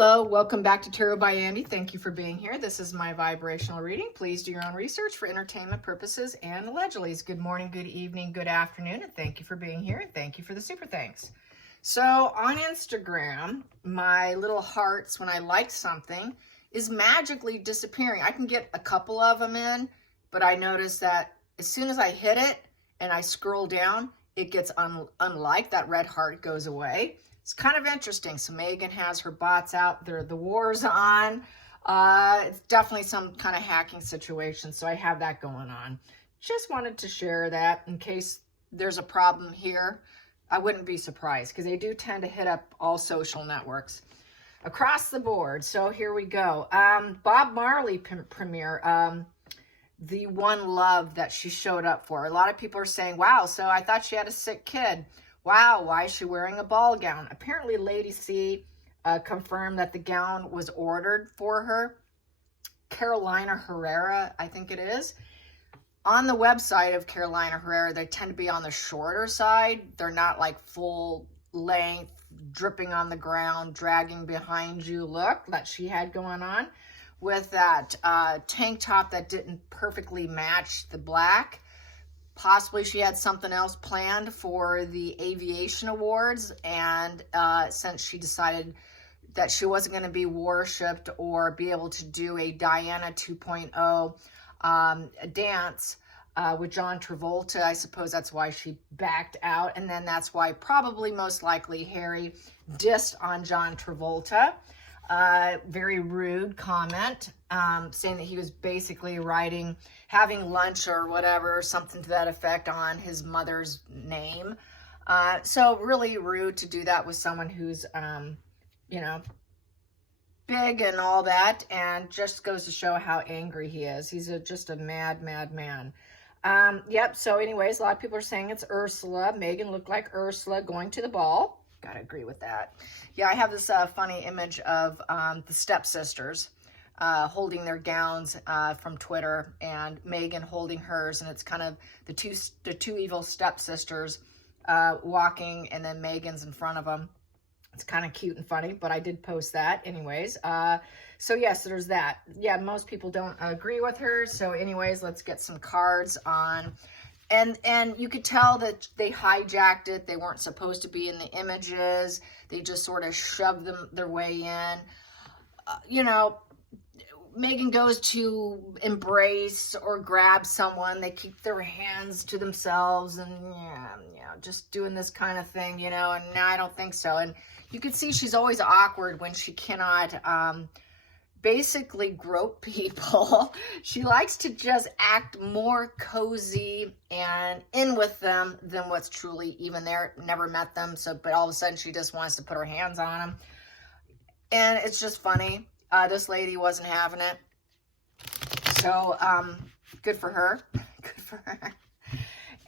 Hello, welcome back to Tarot by Andy. Thank you for being here. This is my vibrational reading. Please do your own research for entertainment purposes and allegedly. Good morning, good evening, good afternoon, and thank you for being here, and thank you for the super thanks. So on Instagram, my little hearts, when I like something, is magically disappearing. I can get a couple of them in, but I notice that as soon as I hit it and I scroll down, it gets unliked. That red heart goes away. It's kind of interesting. So Meghan has her bots out there. The war's on. It's definitely some kind of hacking situation. So I have that going on. Just wanted to share that in case there's a problem here. I wouldn't be surprised because they do tend to hit up all social networks across the board. So here we go. Bob Marley premiere. The one love that she showed up for. A lot of people are saying, wow, so I thought she had a sick kid. Wow, why is she wearing a ball gown? Apparently, Lady C confirmed that the gown was ordered for her. Carolina Herrera, I think it is. On the website of Carolina Herrera, they tend to be on the shorter side. They're not like full length, dripping on the ground, dragging behind you look that she had going on with that tank top that didn't perfectly match the black. Possibly she had something else planned for the aviation awards, and since she decided that she wasn't going to be worshipped or be able to do a Diana 2.0 dance with John Travolta, I suppose that's why she backed out. And then that's why probably most likely Harry dissed on John Travolta. Very rude comment, saying that he was basically having lunch or whatever, something to that effect on his mother's name. So really rude to do that with someone who's, you know, big and all that, and just goes to show how angry he is. He's just a mad, mad man. Yep, so anyways, a lot of people are saying it's Ursula. Meghan looked like Ursula going to the ball. Gotta agree with that. Yeah, I have this funny image of the stepsisters holding their gowns from Twitter, and Meghan holding hers, and it's kind of the two evil stepsisters walking, and then Meghan's in front of them. It's kind of cute and funny, but I did post that anyways. So yes, there's that. Yeah, most people don't agree with her. So anyways, let's get some cards on. And you could tell that they hijacked it. They weren't supposed to be in the images. They just sort of shoved their way in. You know, Meghan goes to embrace or grab someone. They keep their hands to themselves and, yeah, just doing this kind of thing, you know, and no, I don't think so. And you can see she's always awkward when she cannot basically grope people. She likes to just act more cozy and in with them than what's truly even there. Never met them, so but all of a sudden she just wants to put her hands on them. And it's just funny. This lady wasn't having it. So good for her. Good for her.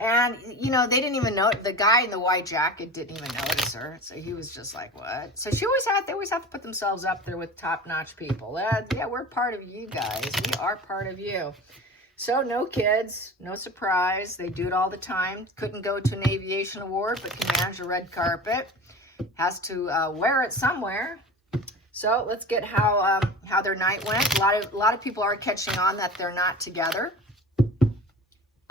And, you know, they didn't even know, the guy in the white jacket didn't even notice her. So he was just like, what? So they always have to put themselves up there with top-notch people. Yeah, we're part of you guys. We are part of you. So no kids, no surprise. They do it all the time. Couldn't go to an aviation award, but can manage a red carpet. Has to wear it somewhere. So let's get how their night went. A lot of people are catching on that they're not together.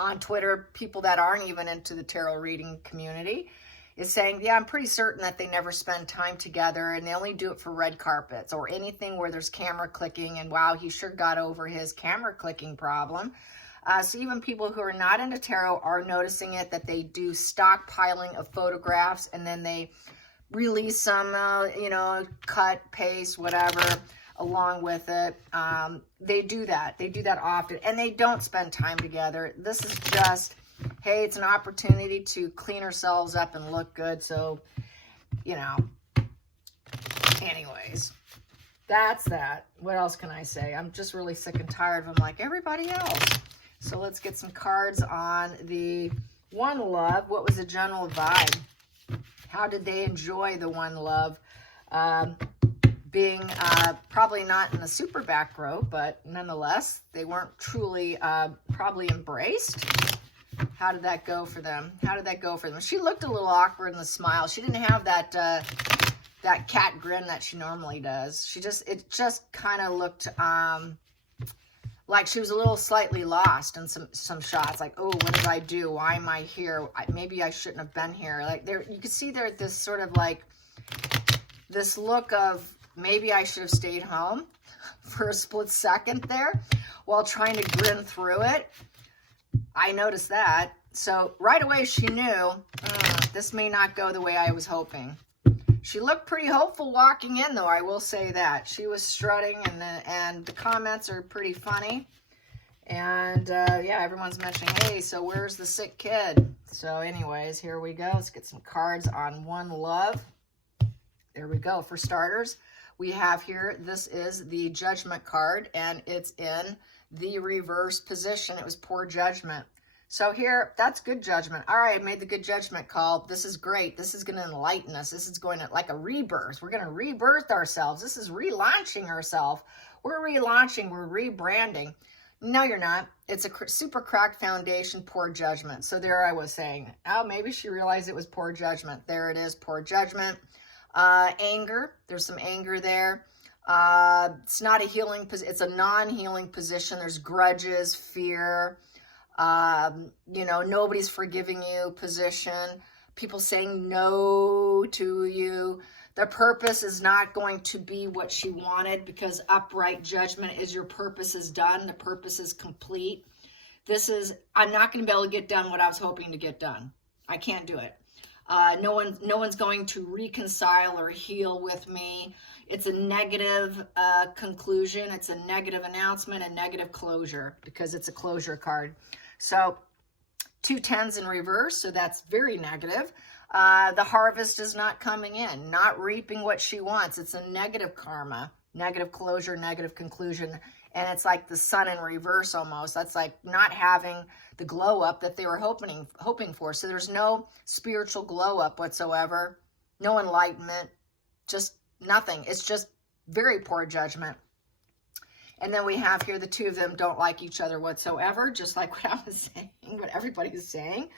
On Twitter, people that aren't even into the tarot reading community is saying, yeah, I'm pretty certain that they never spend time together and they only do it for red carpets or anything where there's camera clicking, and wow, he sure got over his camera clicking problem. So even people who are not into tarot are noticing it, that they do stockpiling of photographs and then they release some, you know, cut, paste, whatever, along with it. They do that. They do that often, and they don't spend time together. This is just, hey, it's an opportunity to clean ourselves up and look good. So, you know, anyways, that's that. What else can I say? I'm just really sick and tired of them like everybody else. So let's get some cards on the one love. What was the general vibe? How did they enjoy the one love? Being probably not in the super back row, but nonetheless, they weren't truly probably embraced. How did that go for them? How did that go for them? She looked a little awkward in the smile. She didn't have that that cat grin that she normally does. It just kind of looked like she was a little slightly lost in some shots. Like, oh, what did I do? Why am I here? Maybe I shouldn't have been here. Like, there, you can see there this sort of like this look of maybe I should have stayed home for a split second there while trying to grin through it. I noticed that. So right away she knew this may not go the way I was hoping. She looked pretty hopeful walking in, though, I will say that. She was strutting, and the comments are pretty funny. And, yeah, everyone's mentioning, hey, so where's the sick kid? So anyways, here we go. Let's get some cards on One Love. There we go. For starters, we have here, this is the Judgment card, and it's in the reverse position. It was poor judgment. So here, that's good judgment. All right, I made the good judgment call. This is great. This is going to enlighten us. This is going to, like a rebirth. We're going to rebirth ourselves. This is relaunching ourselves. We're relaunching. We're rebranding. No, you're not. It's a super cracked foundation, poor judgment. So there I was saying, oh, maybe she realized it was poor judgment. There it is, poor judgment. Anger. There's some anger there. It's not a healing position. It's a non-healing position. There's grudges, fear. You know, nobody's forgiving you position, people saying no to you. The purpose is not going to be what she wanted, because upright judgment is your purpose is done. The purpose is complete. This is, I'm not going to be able to get done what I was hoping to get done. I can't do it. No one's going to reconcile or heal with me. It's a negative conclusion. It's a negative announcement, a negative closure, because it's a closure card. So 2 10s in reverse, so that's very negative. The harvest is not coming in, not reaping what she wants. It's a negative karma, negative closure, negative conclusion. And it's like the sun in reverse almost. That's like not having the glow up that they were hoping for. So there's no spiritual glow up whatsoever, no enlightenment, just nothing. It's just very poor judgment. And then we have here the two of them don't like each other whatsoever, just like what I was saying, what everybody's saying.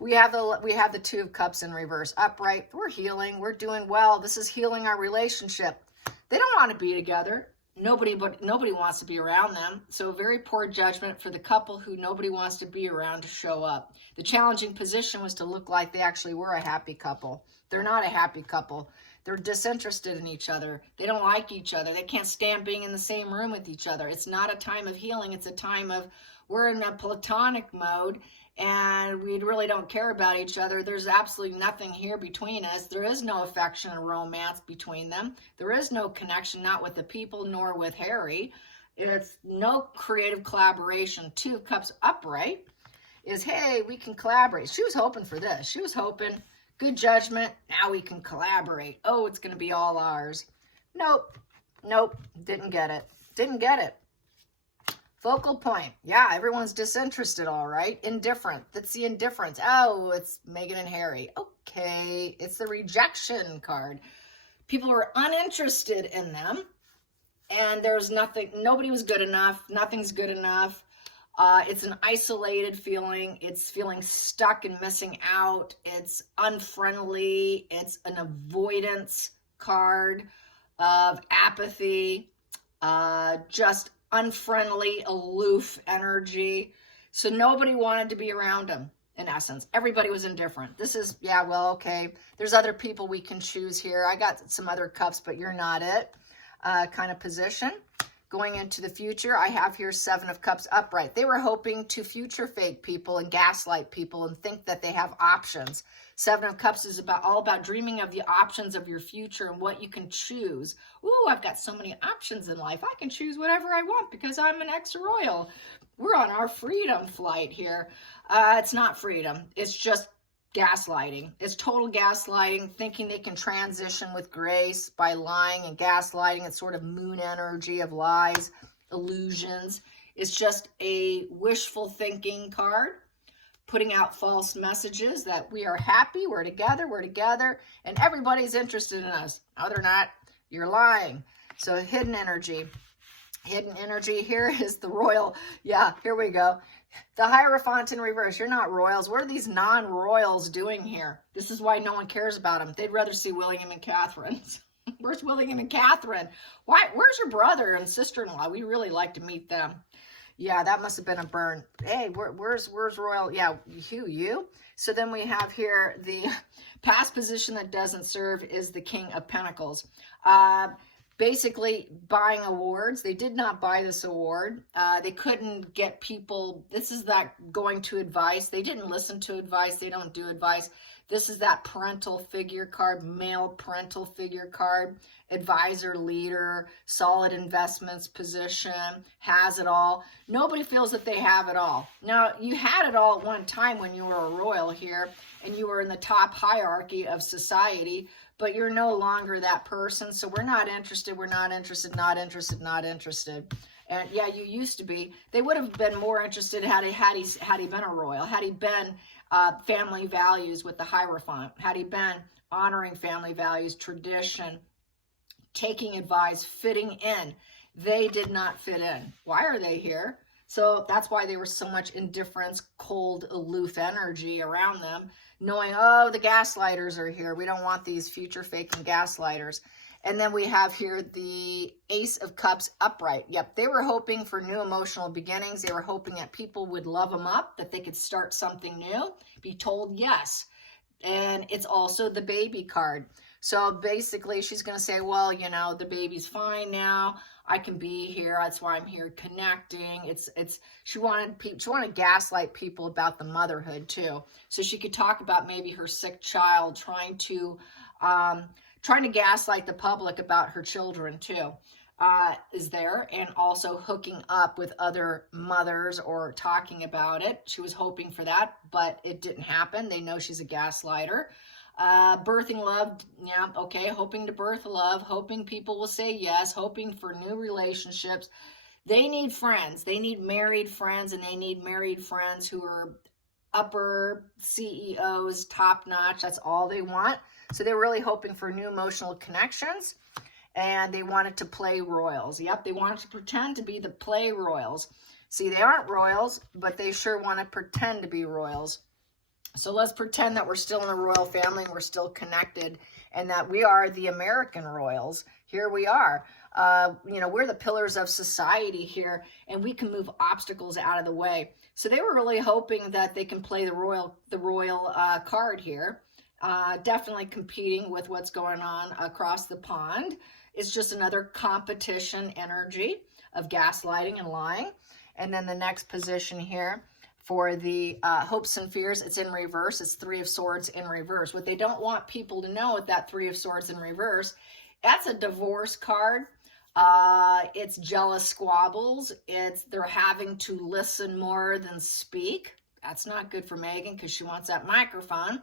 We have the Two of Cups in reverse, upright. We're healing. We're doing well. This is healing our relationship. They don't want to be together. Nobody wants to be around them. So very poor judgment for the couple who nobody wants to be around to show up. The challenging position was to look like they actually were a happy couple. They're not a happy couple. They're disinterested in each other. They don't like each other. They can't stand being in the same room with each other. It's not a time of healing. It's a time of, we're in a platonic mode and we really don't care about each other. There's absolutely nothing here between us. There is no affection or romance between them. There is no connection, not with the people nor with Harry. It's no creative collaboration. Two of Cups upright is, hey, we can collaborate. She was hoping for this. She was hoping, good judgment, now we can collaborate. Oh, it's going to be all ours. Nope. Didn't get it. Didn't get it. Focal point. Yeah, everyone's disinterested, all right. Indifferent. That's the indifference. Oh, it's Meghan and Harry. Okay, it's the rejection card. People were uninterested in them, and there's nothing, nobody was good enough. Nothing's good enough. It's an isolated feeling. It's feeling stuck and missing out. It's unfriendly. It's an avoidance card of apathy, just unfriendly, aloof energy. So nobody wanted to be around him, in essence. Everybody was indifferent. This is, yeah, well, okay. There's other people we can choose here. I got some other cups, but you're not it kind of position. Going into the future, I have here 7 of Cups upright. They were hoping to future fake people and gaslight people and think that they have options. 7 of Cups is all about dreaming of the options of your future and what you can choose. Ooh, I've got so many options in life. I can choose whatever I want because I'm an ex-royal. We're on our freedom flight here. It's not freedom. It's just gaslighting. It's total gaslighting, thinking they can transition with grace by lying and gaslighting. It's sort of moon energy of lies, illusions. It's just a wishful thinking card, putting out false messages that we are happy, we're together, and everybody's interested in us. No, they're not. You're lying. So hidden energy. Hidden energy here is the royal. Yeah, here we go. The Hierophant in reverse. You're not royals. What are these non-royals doing here? This is why no one cares about them. They'd rather see William and Catherine. Where's William and Catherine? Why? Where's your brother and sister-in-law? We really like to meet them. Yeah, that must have been a burn. Hey, where's royal? Yeah, you. So then we have here the past position that doesn't serve is the King of Pentacles. Basically buying awards. They did not buy this award. They couldn't get people. This is that going to advice. They didn't listen to advice. They don't do advice. This is that parental figure card, male parental figure card, advisor, leader, solid investments position, has it all. Nobody feels that they have it all. Now, you had it all at one time when you were a royal here and you were in the top hierarchy of society, but you're no longer that person. So we're not interested. We're not interested, not interested, not interested. And yeah, you used to be. They would have been more interested had he been a royal, had he been family values with the Hierophant, had he been honoring family values, tradition, taking advice, fitting in. They did not fit in. Why are they here? So that's why there was so much indifference, cold, aloof energy around them, knowing, oh, the gaslighters are here. We don't want these future faking gaslighters. And then we have here the Ace of Cups upright. Yep, they were hoping for new emotional beginnings. They were hoping that people would love them up, that they could start something new, be told yes. And it's also the baby card. So basically she's going to say, well, you know, the baby's fine now. I can be here. That's why I'm here connecting. She wanted to gaslight people about the motherhood too. So she could talk about maybe her sick child, trying to gaslight the public about her children too, is there, and also hooking up with other mothers or talking about it. She was hoping for that, but it didn't happen. They know she's a gaslighter. Birthing love, yeah, okay, hoping to birth love, hoping people will say yes, hoping for new relationships. They need friends. They need married friends, and they need married friends who are upper CEOs, top notch. That's all they want. So they're really hoping for new emotional connections, and they wanted to play royals. Yep, they wanted to pretend to be the play royals. See, they aren't royals, but they sure want to pretend to be royals. So let's pretend that we're still in the royal family and we're still connected, and that we are the American royals. Here we are. You know, we're the pillars of society here, and we can move obstacles out of the way. So they were really hoping that they can play the royal card here. Definitely competing with what's going on across the pond. It's just another competition energy of gaslighting and lying. And then the next position here for the hopes and fears, it's in reverse. It's Three of Swords in reverse. What they don't want people to know with that Three of Swords in reverse, that's a divorce card. It's jealous squabbles. They're having to listen more than speak. That's not good for Meghan because she wants that microphone.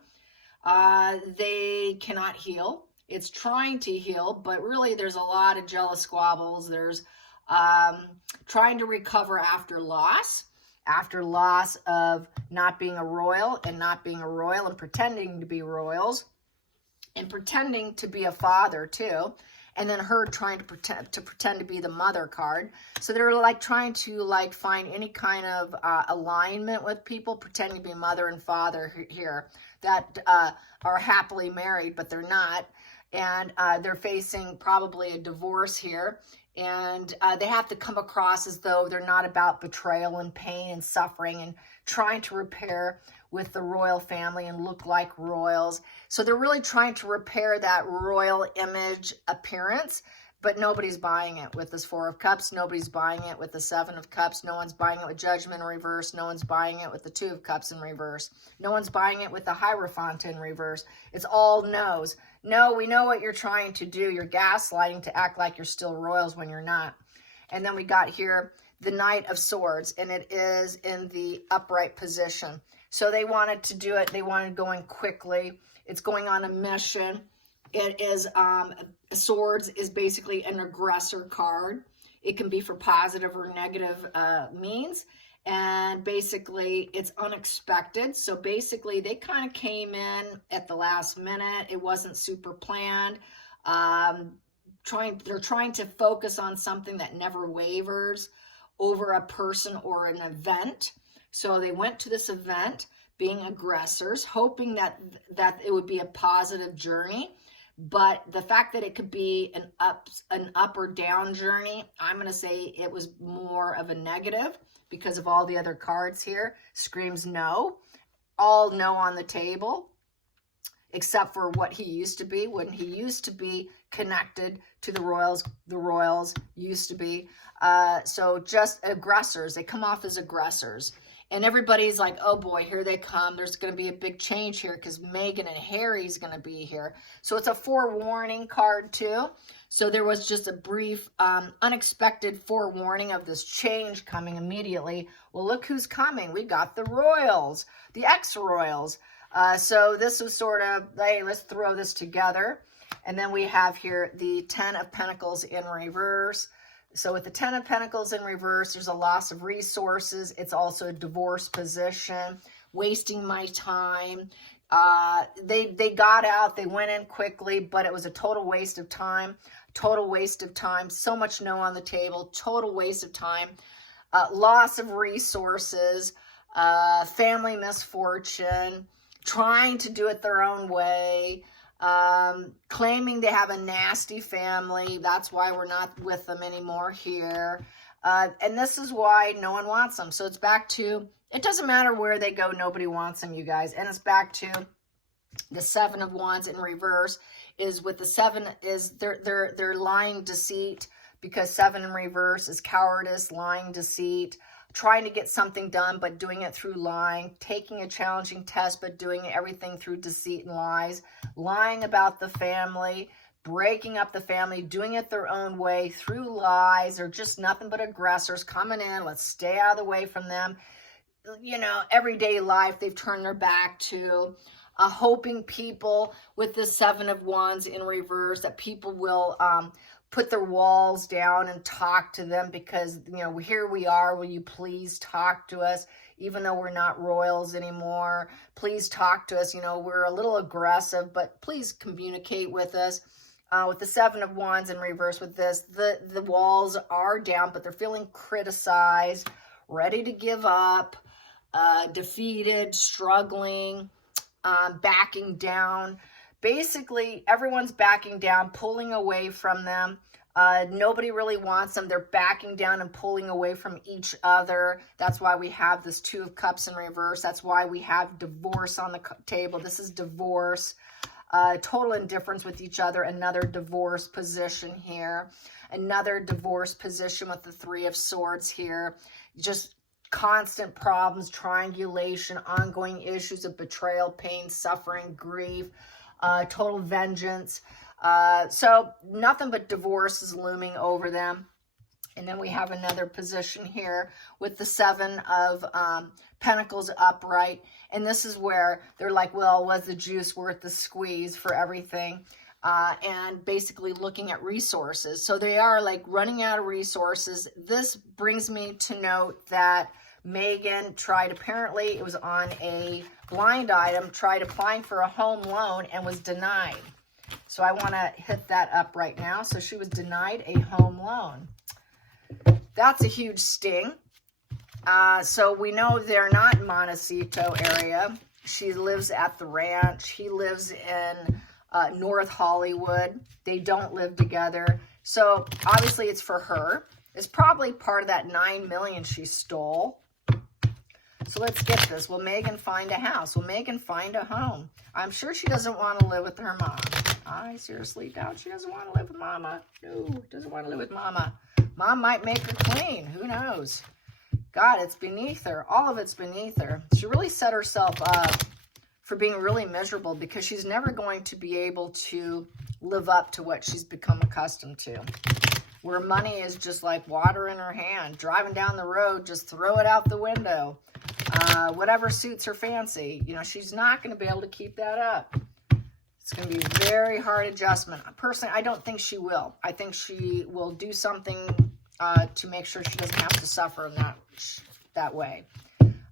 They cannot heal. It's trying to heal, but really there's a lot of jealous squabbles. There's trying to recover after loss of not being a royal and pretending to be royals and pretending to be a father too. And then her trying to pretend to be the mother card. So they're like trying to like find any kind of alignment with people, pretending to be mother and father here that are happily married, but they're not. And they're facing probably a divorce here. And they have to come across as though they're not about betrayal and pain and suffering and trying to repair with the royal family and look like royals. So they're really trying to repair that royal image appearance, but nobody's buying it with this Four of Cups. Nobody's buying it with the Seven of Cups. No one's buying it with Judgment in reverse. No one's buying it with the Two of Cups in reverse. No one's buying it with the Hierophant in reverse. It's all no's. No, we know what you're trying to do. You're gaslighting to act like you're still royals when you're not. And then we got here the Knight of Swords, and it is in the upright position. So they wanted to do it. They wanted going quickly. It's going on a mission. It is, Swords is basically an aggressor card. It can be for positive or negative means. And basically it's unexpected. So basically they kind of came in at the last minute. It wasn't super planned. They're trying to focus on something that never wavers over a person or an event. So they went to this event being aggressors, hoping that it would be a positive journey. But the fact that it could be an up or down journey, I'm going to say it was more of a negative because of all the other cards here. Screams no. All no on the table, except for what he used to be. When he used to be connected to the royals used to be. So just aggressors. They come off as aggressors. And everybody's like, oh boy, here they come. There's going to be a big change here because Meghan and Harry's going to be here. So it's a forewarning card too. So there was just a brief, unexpected forewarning of this change coming immediately. Well, look who's coming. We got the royals, the ex-royals. So this was sort of, hey, let's throw this together. And then we have here the 10 of Pentacles in reverse. So with the 10 of Pentacles in reverse, there's a loss of resources. It's also a divorce position, wasting my time. They got out, they went in quickly, but it was a total waste of time. Total waste of time. So much no on the table. Total waste of time. Loss of resources. Family misfortune. Trying to do it their own way. Claiming they have a nasty family. That's why we're not with them anymore here. And this is why no one wants them. So it's back to, it doesn't matter where they go, nobody wants them, you guys. And it's back to the 7 of Wands in reverse. Is with the 7 is they're lying, deceit, because 7 in reverse is cowardice, lying, deceit, trying to get something done but doing it through lying, taking a challenging test but doing everything through deceit and lies, lying about the family, breaking up the family, doing it their own way through lies. They're just nothing but aggressors coming in. Let's stay out of the way from them. You know, everyday life they've turned their back to. Hoping people with the 7 of Wands in reverse that people will put their walls down and talk to them because, you know, here we are. Will you please talk to us? Even though we're not royals anymore, please talk to us. You know, we're a little aggressive, but please communicate with us. With the 7 of Wands in reverse with this, the walls are down, but they're feeling criticized, ready to give up, defeated, struggling. Backing down. Basically, everyone's backing down, pulling away from them. Nobody really wants them. They're backing down and pulling away from each other. That's why we have this 2 of Cups in reverse. That's why we have divorce on the table. This is divorce. Total indifference with each other. Another divorce position here. Another divorce position with the 3 of Swords here. Just constant problems, triangulation, ongoing issues of betrayal, pain, suffering, grief, total vengeance. So nothing but divorce is looming over them. And then we have another position here with the 7 of Pentacles upright. And this is where they're like, well, was the juice worth the squeeze for everything? And basically looking at resources. So they are like running out of resources. This brings me to note that Meghan tried, apparently it was on a blind item, tried applying for a home loan and was denied. So I want to hit that up right now. So she was denied a home loan. That's a huge sting. So we know they're not in Montecito area. She lives at the ranch. He lives in North Hollywood. They don't live together. So obviously it's for her. It's probably part of that $9 million she stole. So let's get this. Will Meghan find a house? Will Meghan find a home? I'm sure she doesn't want to live with her mom. I seriously doubt she doesn't want to live with mama. No, doesn't want to live with mama. Mom might make her queen. Who knows? God, it's beneath her. All of it's beneath her. She really set herself up for being really miserable because she's never going to be able to live up to what she's become accustomed to. Where money is just like water in her hand. Driving down the road, just throw it out the window. Whatever suits her fancy. You know, she's not going to be able to keep that up. It's going to be a very hard adjustment. Personally, I don't think she will. I think she will do something to make sure she doesn't have to suffer in that way.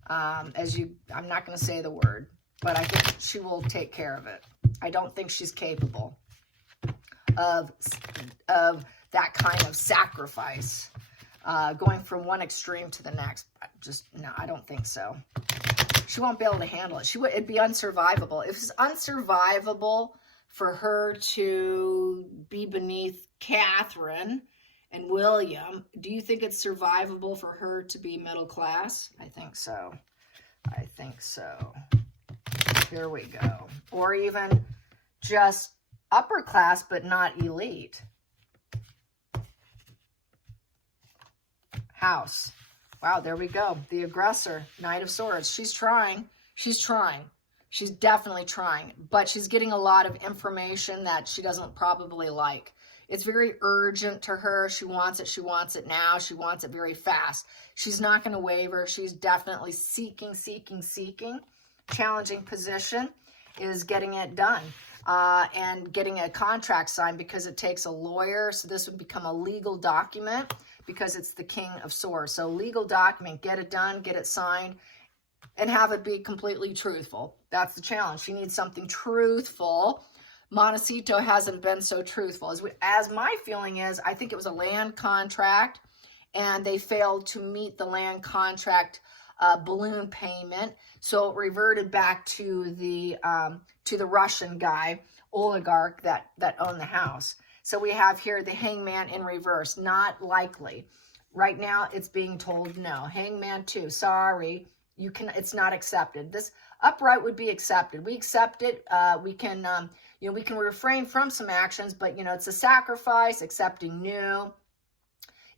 I'm not going to say the word, but I think she will take care of it. I don't think she's capable of that kind of sacrifice. going from one extreme to the next. Just, no, I don't think so. She won't be able to handle it. It'd be unsurvivable. If it's unsurvivable for her to be beneath Catherine and William, do you think it's survivable for her to be middle class? I think so. I think so. Here we go. Or even just upper class, but not elite. House. Wow, there we go. The aggressor, Knight of Swords. She's trying. She's trying. She's definitely trying. But she's getting a lot of information that she doesn't probably like. It's very urgent to her. She wants it. She wants it now. She wants it very fast. She's not going to waver. She's definitely seeking. Challenging position is getting it done. And getting a contract signed, because it takes a lawyer. So this would become a legal document, because it's the King of Swords. So legal document, get it done, get it signed, and have it be completely truthful. That's the challenge. She needs something truthful. Montecito hasn't been so truthful. As my feeling is, I think it was a land contract, and they failed to meet the land contract balloon payment. So it reverted back to the Russian guy, oligarch that owned the house. So we have here the Hangman in reverse. Not likely. Right now, it's being told no. Hangman 2, sorry, it's not accepted. This upright would be accepted. We accept it. We can refrain from some actions, but it's a sacrifice, accepting new.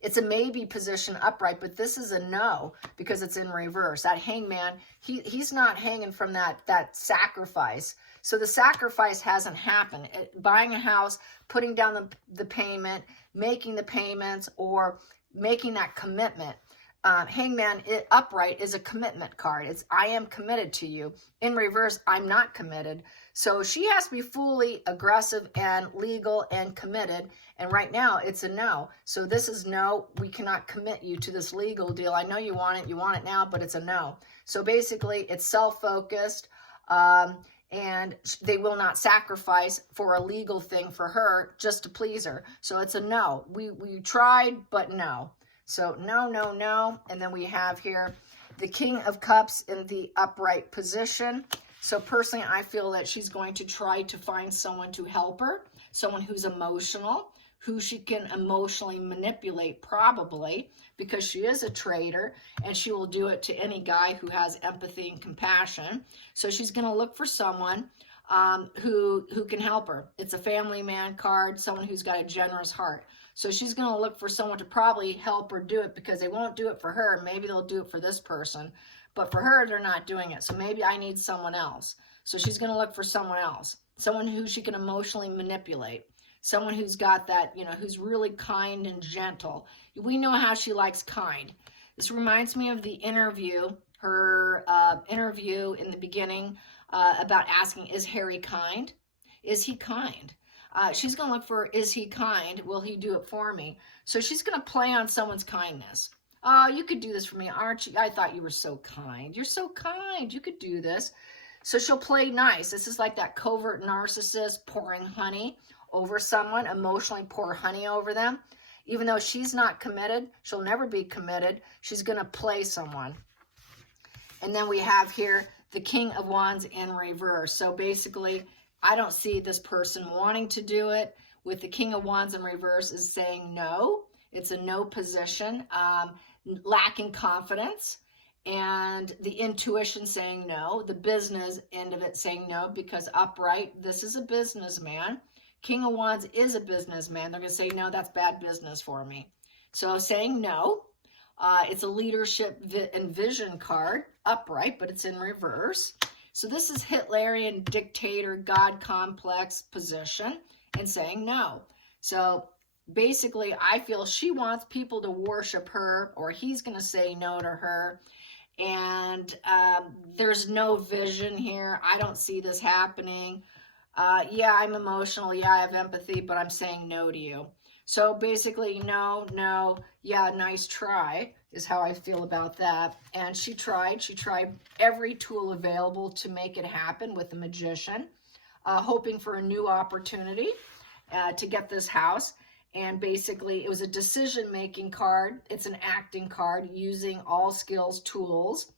It's a maybe position upright, but this is a no, because it's in reverse. That Hangman, he's not hanging from that sacrifice. So the sacrifice hasn't happened. Buying a house, putting down the payment, making the payments, or making that commitment. Hangman upright is a commitment card. It's I am committed to you. In reverse, I'm not committed. So she has to be fully aggressive and legal and committed. And right now it's a no. So this is no. We cannot commit you to this legal deal. I know you want it. You want it now, but it's a no. So basically it's self-focused. And they will not sacrifice for a legal thing for her just to please her. So it's a no. We tried, but no. So no, no, no. And then we have here the King of Cups in the upright position. So personally, I feel that she's going to try to find someone to help her, someone who's emotional, who she can emotionally manipulate, probably, because she is a traitor, and she will do it to any guy who has empathy and compassion. So she's going to look for someone who can help her. It's a family man card, someone who's got a generous heart. So she's going to look for someone to probably help her do it, because they won't do it for her. Maybe they'll do it for this person, but for her, they're not doing it. So maybe I need someone else. So she's going to look for someone else, someone who she can emotionally manipulate. Someone who's got that, who's really kind and gentle. We know how she likes kind. This reminds me of the interview, her interview in the beginning about asking, is Harry kind? Is he kind? She's going to look for, is he kind? Will he do it for me? So she's going to play on someone's kindness. Oh, you could do this for me, aren't you? I thought you were so kind. You're so kind. You could do this. So she'll play nice. This is like that covert narcissist pouring honey over someone, emotionally pour honey over them. Even though she's not committed, she'll never be committed. She's going to play someone. And then we have here the King of Wands in reverse. So basically, I don't see this person wanting to do it. With the King of Wands in reverse is saying no. It's a no position, lacking confidence. And the intuition saying no. The business end of it saying no, because upright, this is a businessman. King of Wands is a businessman. They're going to say, no, that's bad business for me. So saying no. It's a leadership and vision card, upright, but it's in reverse. So this is Hitlerian dictator, God complex position, and saying no. So basically, I feel she wants people to worship her, or he's going to say no to her. And there's no vision here. I don't see this happening. Yeah, I'm emotional. Yeah, I have empathy, but I'm saying no to you. So basically, no, yeah, nice try is how I feel about that. And she tried every tool available to make it happen with the Magician, hoping for a new opportunity to get this house. And basically, it was a decision-making card. It's an acting card using all skills tools.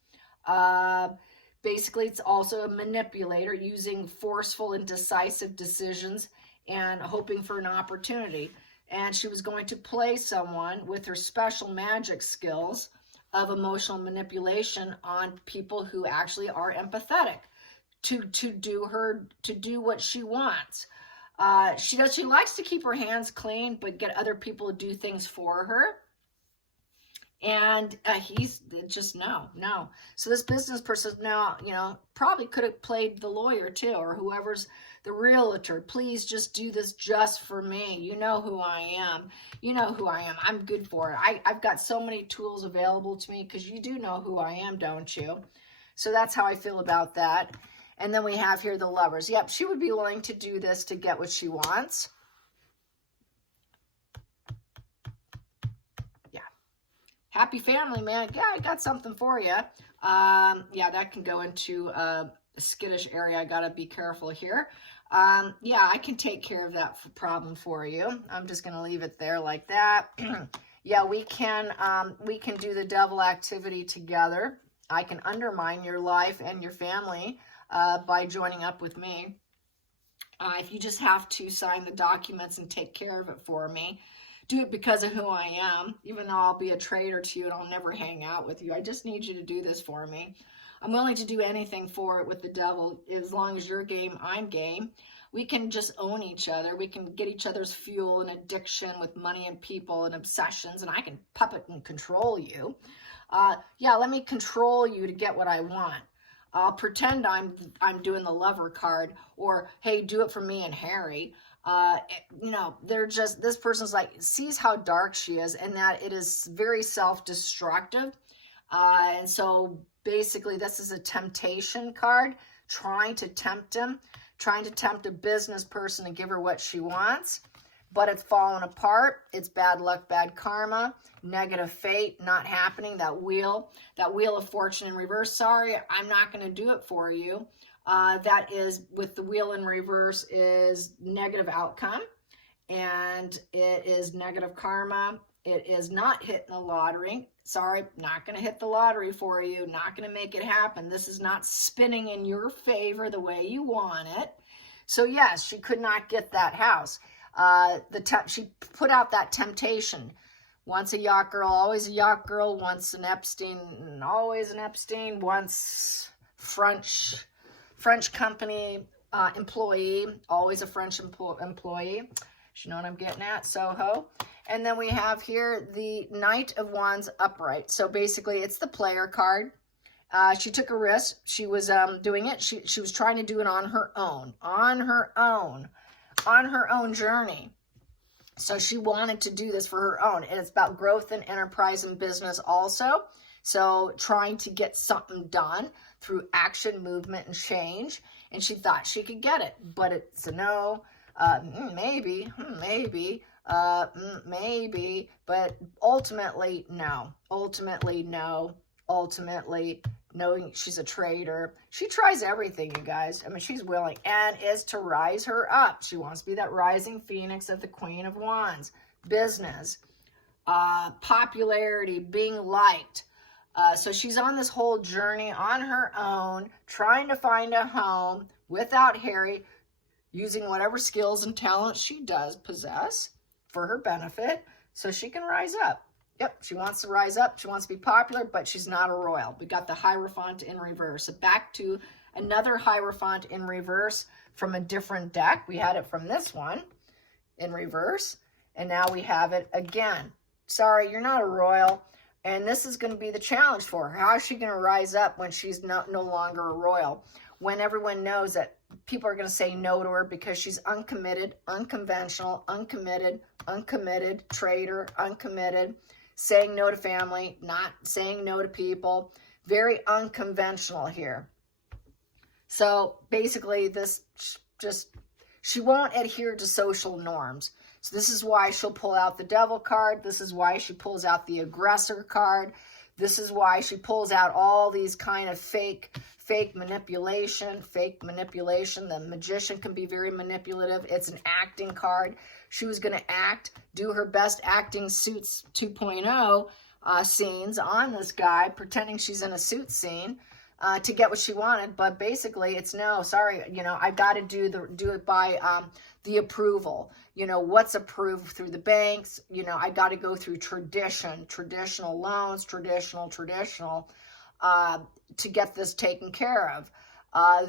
Basically, it's also a manipulator using forceful and decisive decisions and hoping for an opportunity. And she was going to play someone with her special magic skills of emotional manipulation on people who actually are empathetic to do what she wants. She likes to keep her hands clean, but get other people to do things for her. And he's just no. So this business person now, probably could have played the lawyer too, or whoever's the realtor. Please just do this just for me. You know who I am. You know who I am. I'm good for it. I've got so many tools available to me because you do know who I am, don't you? So that's how I feel about that. And then we have here the Lovers. Yep, she would be willing to do this to get what she wants. Yeah. Happy family, man. Yeah, I got something for you. Yeah, that can go into a skittish area. I got to be careful here. Yeah, I can take care of that problem for you. I'm just going to leave it there like that. Yeah, we can do the devil activity together. I can undermine your life and your family by joining up with me. If you just have to sign the documents and take care of it for me, do it because of who I am, even though I'll be a traitor to you and I'll never hang out with you. I just need you to do this for me. I'm willing to do anything for it with the devil. As long as you're game, I'm game. We can just own each other. We can get each other's fuel and addiction with money and people and obsessions, and I can puppet and control you. Yeah, let me control you to get what I want. I'll pretend I'm doing the lover card, or hey, do it for me and Harry. They're just, this person's like, sees how dark she is and that it is very self-destructive. And so basically this is a temptation card, trying to tempt him, trying to tempt a business person to give her what she wants, but it's falling apart. It's bad luck, bad karma, negative fate, not happening. That wheel of fortune in reverse. Sorry, I'm not going to do it for you. That is, with the wheel in reverse, is negative outcome, and it is negative karma. It is not hitting the lottery. Sorry, not going to hit the lottery for you. Not going to make it happen. This is not spinning in your favor the way you want it. So yes, she could not get that house. She put out that temptation. Once a yacht girl, always a yacht girl. Once an Epstein, always an Epstein. Once French company employee, always a French employee. You know what I'm getting at, Soho. And then we have here the Knight of Wands upright. So basically it's the player card. She took a risk. She was doing it. She was trying to do it on her own journey. So she wanted to do this for her own. And it's about growth and enterprise and business also. So trying to get something done through action, movement, and change. And she thought she could get it, but it's a no. Maybe, but ultimately, no. Ultimately, knowing she's a traitor. She tries everything, you guys. I mean, she's willing, and is to rise her up. She wants to be that rising phoenix of the Queen of Wands. Business, popularity, being liked. So she's on this whole journey on her own, trying to find a home without Harry, using whatever skills and talents she does possess for her benefit so she can rise up. Yep, she wants to rise up. She wants to be popular, but she's not a royal. We got the Hierophant in reverse. So back to another Hierophant in reverse from a different deck. We had it from this one in reverse, and now we have it again. Sorry, you're not a royal, and this is going to be the challenge for her. How is she going to rise up when she's no longer a royal? When everyone knows that people are going to say no to her because she's uncommitted, unconventional, uncommitted, traitor, uncommitted, saying no to family, not saying no to people, very unconventional here. So basically she won't adhere to social norms. So this is why she'll pull out the Devil card. This is why she pulls out the Aggressor card. This is why she pulls out all these kind of fake manipulation. The Magician can be very manipulative. It's an acting card. She was going to do her best acting Suits 2.0 scenes on this guy, pretending she's in a suit scene to get what she wanted. But basically, it's no, sorry, you know, I got to do it by the approval. You know, what's approved through the banks. You know, I got to go through traditional loans, traditional, to get this taken care of.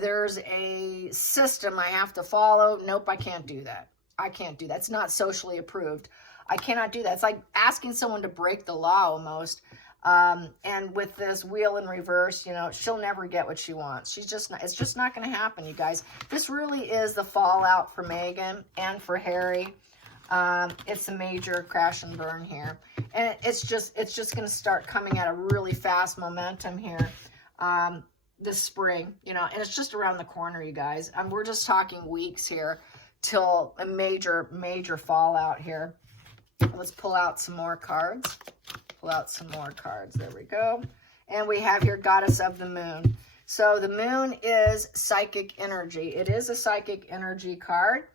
There's a system I have to follow. Nope, I can't do that. I can't do that. It's not socially approved. I cannot do that. It's like asking someone to break the law almost. And with this wheel in reverse, you know, she'll never get what she wants. She's just not, it's just not going to happen, you guys. This really is the fallout for Meghan and for Harry. It's a major crash and burn here. And it's just going to start coming at a really fast momentum here. This spring, you know, and it's just around the corner, you guys. We're just talking weeks here till a major fallout here. Let's pull out some more cards. There we go. And we have here Goddess of the Moon. So the moon is psychic energy. It is a psychic energy card.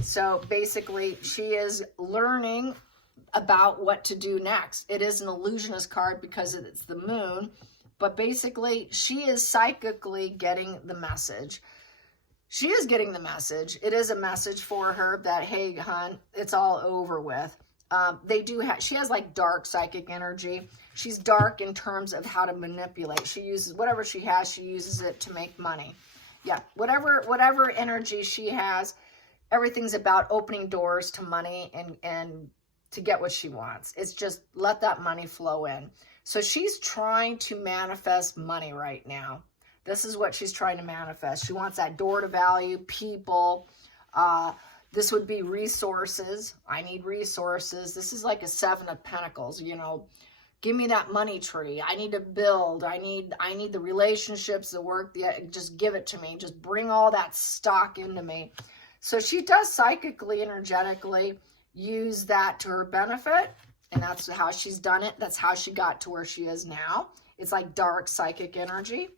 So basically, she is learning about what to do next. It is an illusionist card because it's the moon. But basically, she is psychically getting the message. She is getting the message. It is a message for her that, hey, hon, it's all over with. She has like dark psychic energy. She's dark in terms of how to manipulate. She uses whatever she has, she uses it to make money. Yeah, whatever energy she has, everything's about opening doors to money and to get what she wants. It's just let that money flow in. So she's trying to manifest money right now. This is what she's trying to manifest. She wants that door to value, people. This would be resources. I need resources. This is like a 7 of Pentacles, you know. Give me that money tree. I need to build. I need the relationships, the work. Just give it to me. Just bring all that stock into me. So she does psychically, energetically use that to her benefit. And that's how she's done it. That's how she got to where she is now. It's like dark psychic energy.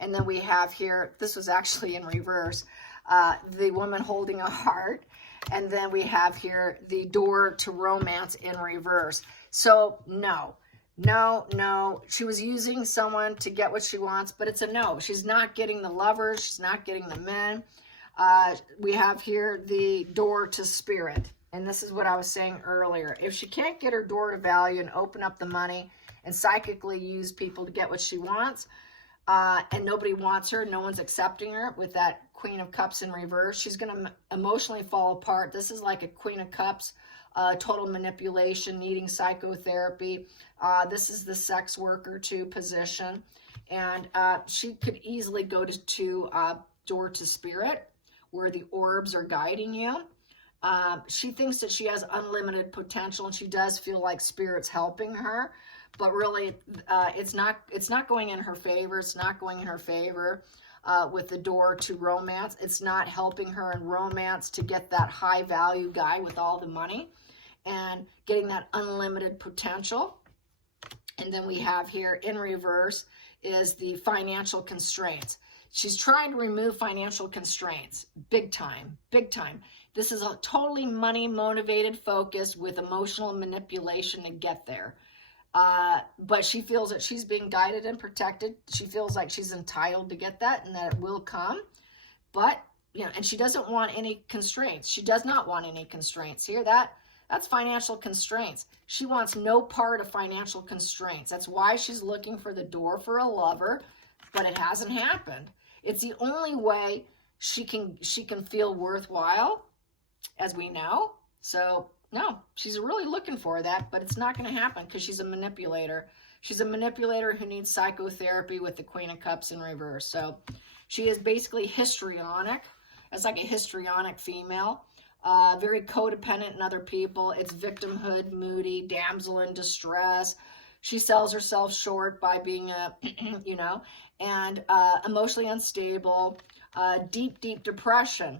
And then we have here, this was actually in reverse, the woman holding a heart. And then we have here the door to romance in reverse. So no. She was using someone to get what she wants, but it's a no. She's not getting the lovers. She's not getting the men. We have here the door to spirit. And this is what I was saying earlier. If she can't get her door to value and open up the money and psychically use people to get what she wants, and nobody wants her, no one's accepting her with that Queen of Cups in reverse, she's going to emotionally fall apart. This is like a Queen of Cups, total manipulation, needing psychotherapy. This is the sex worker too position. And she could easily go to door to spirit, where the orbs are guiding you. She thinks that she has unlimited potential, and she does feel like spirit's helping her, but really it's not going in her favor. It's not going in her favor with the door to romance. It's not helping her in romance to get that high value guy with all the money and getting that unlimited potential. And then we have here in reverse is the financial constraints. She's trying to remove financial constraints. Big time. This is a totally money-motivated focus with emotional manipulation to get there. But she feels that she's being guided and protected. She feels like she's entitled to get that and that it will come. But, you know, and she doesn't want any constraints. She does not want any constraints. Hear that? That's financial constraints. She wants no part of financial constraints. That's why she's looking for the door for a lover, but it hasn't happened. It's the only way she can feel worthwhile, as we know. So no, she's really looking for that, but it's not going to happen because she's a manipulator. She's a manipulator who needs psychotherapy with the Queen of Cups in reverse. So she is basically histrionic. It's like a histrionic female. Very codependent in other people. It's victimhood, moody, damsel in distress. She sells herself short by being a, you know, and emotionally unstable, deep depression.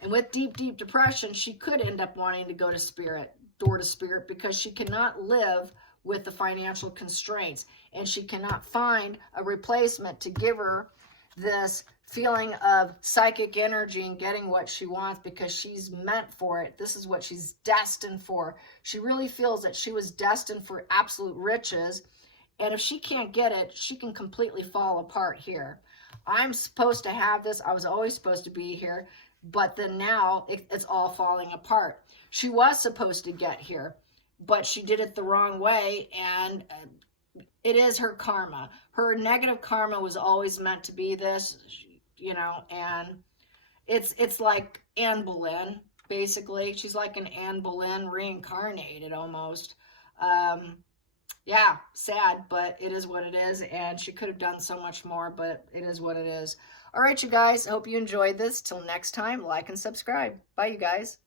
And with deep depression, she could end up wanting to go to spirit, door to spirit, because she cannot live with the financial constraints, and she cannot find a replacement to give her this feeling of psychic energy and getting what she wants because she's meant for it. This is what she's destined for. She really feels that she was destined for absolute riches. And if she can't get it, she can completely fall apart here. I'm supposed to have this. I was always supposed to be here. But then now it's all falling apart. She was supposed to get here, but she did it the wrong way. And it is her karma. Her negative karma was always meant to be this, you know, and it's like Anne Boleyn, basically. She's like an Anne Boleyn reincarnated almost. Yeah, sad, but it is what it is, and she could have done so much more, but it is what it is. All right, you guys, I hope you enjoyed this. Till next time, like and subscribe. Bye, you guys.